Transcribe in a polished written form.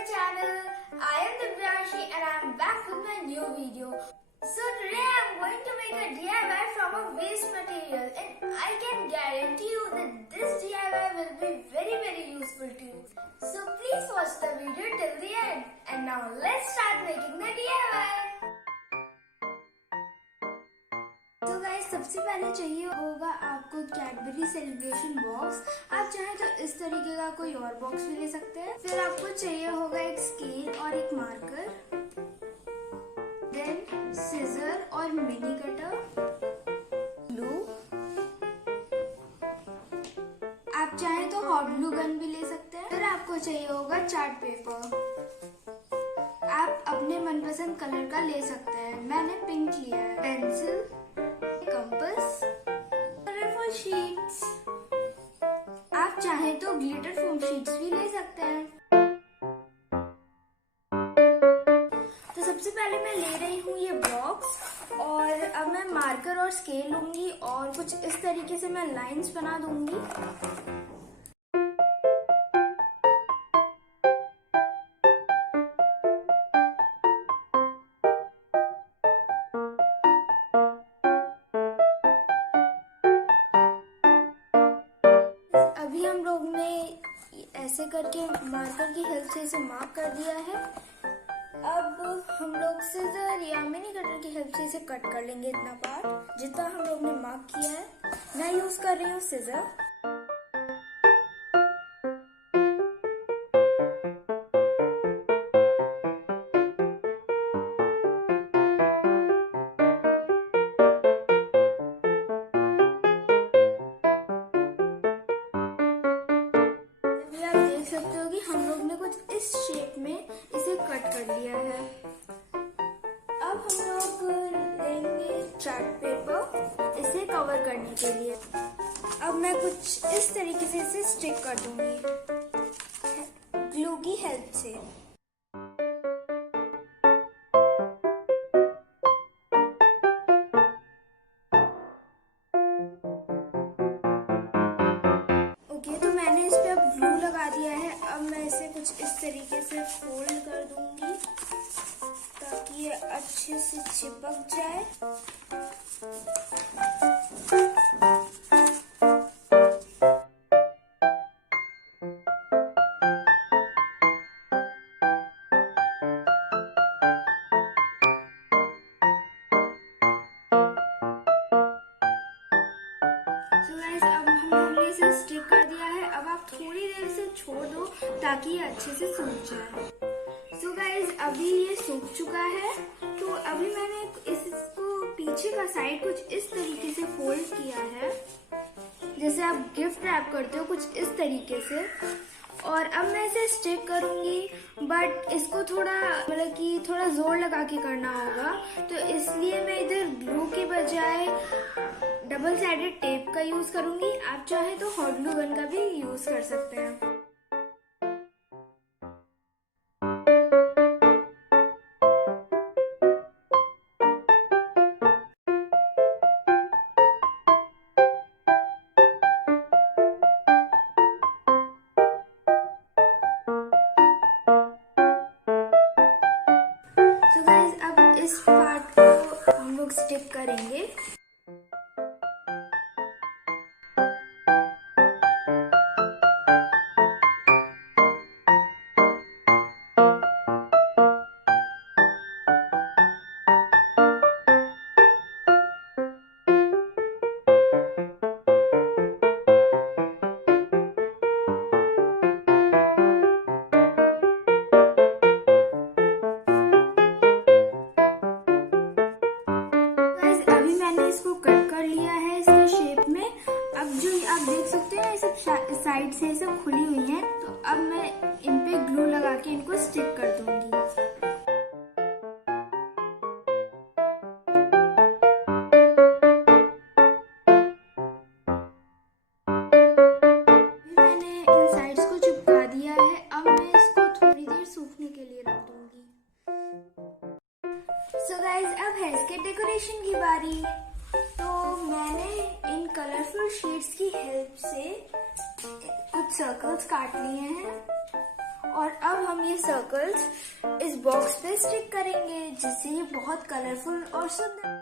my channel. I am Divyashi and I am back with my new video. So today I am going to make a DIY from a waste material, and I can guarantee you that this DIY will be very useful to you. So please watch the video till the end. And now let's start making the DIY. तो guys सबसे पहले चाहिए होगा आपको Cadbury celebration box. आप चाहें तो इस तरीके का कोई और बॉक्स भी ले सकते हैं। फिर आपको चाहिए होगा एक स्केल और एक मार्कर, देन सीजर और मिनी कटर, ग्लू। आप चाहें तो हॉट ग्लू गन भी ले सकते हैं। फिर आपको चाहिए होगा चार्ट पेपर। आप अपने मनपसंद कलर का ले सकते हैं, मैंने पिंक लिया है। Pencil, compass, colourful sheets. आप चाहें तो ग्लिटर फोम शीट्स भी ले सकते हैं। तो सबसे पहले मैं ले रही हूँ ये बॉक्स, और अब मैं मार्कर और स्केल लूंगी और कुछ इस तरीके से मैं लाइंस बना दूंगी। अभी हम लोग ने ऐसे करके मार्कर की हेल्प से इसे मार्क कर दिया है। अब हम लोग सीजर या मिनी कटर की हेल्प से इसे कट कर लेंगे इतना पार्ट जितना हम लोग ने मार्क किया है। मैं यूज कर रही हूँ सीजर। सकते हो कि हम लोग ने कुछ इस शेप में इसे कट कर लिया है। अब हम लोग लेंगे चार्ट पेपर इसे कवर करने के लिए। अब मैं कुछ इस तरीके से इसे स्टिक कर दूंगी ग्लू की हेल्प से। कुछ इस तरीके से फोल्ड कर दूंगी ताकि ये अच्छे से चिपक जाए। तो गाइस अब हमने इसे स्टिक कर दिया है। अब आप थोड़ी देर से छोड़ दो ताकि ये अच्छे से सूख जाए। सो गाइस अभी ये सूख चुका है। तो अभी मैंने इसको पीछे का साइड कुछ इस तरीके से फोल्ड किया है, जैसे आप गिफ्ट रैप करते हो कुछ इस तरीके से। और अब मैं इसे स्टिक करूंगी, बट इसको थोड़ा मतलब कि थोड़ा जोर लगा के करना होगा। तो इसलिए मैं इधर ग्लू के बजाय डबल साइडेड टेप का यूज करूंगी। आप चाहे तो हॉट ग्लू गन का भी यूज कर सकते हैं। तो गाइस अब इस पार्ट को हम लोग स्टिक करेंगे। इसको कट कर लिया है इसके शेप में। अब जो आप देख सकते हैं ये सब साइड से सब खुली हुई हैं। तो अब मैं इन पे ग्लू लगा के इनको स्टिक कर दूंगी। मैंने इन साइड्स को चिपका दिया है। अब मैं इसको थोड़ी देर सूखने के लिए रख दूंगी। सो गाइस अब है इसके डेकोरेशन की बारी। तो मैंने इन कलरफुल शीट्स की हेल्प से कुछ सर्कल्स काट लिए हैं और अब हम ये सर्कल्स इस बॉक्स पे स्टिक करेंगे जिससे ये बहुत कलरफुल और सुंदर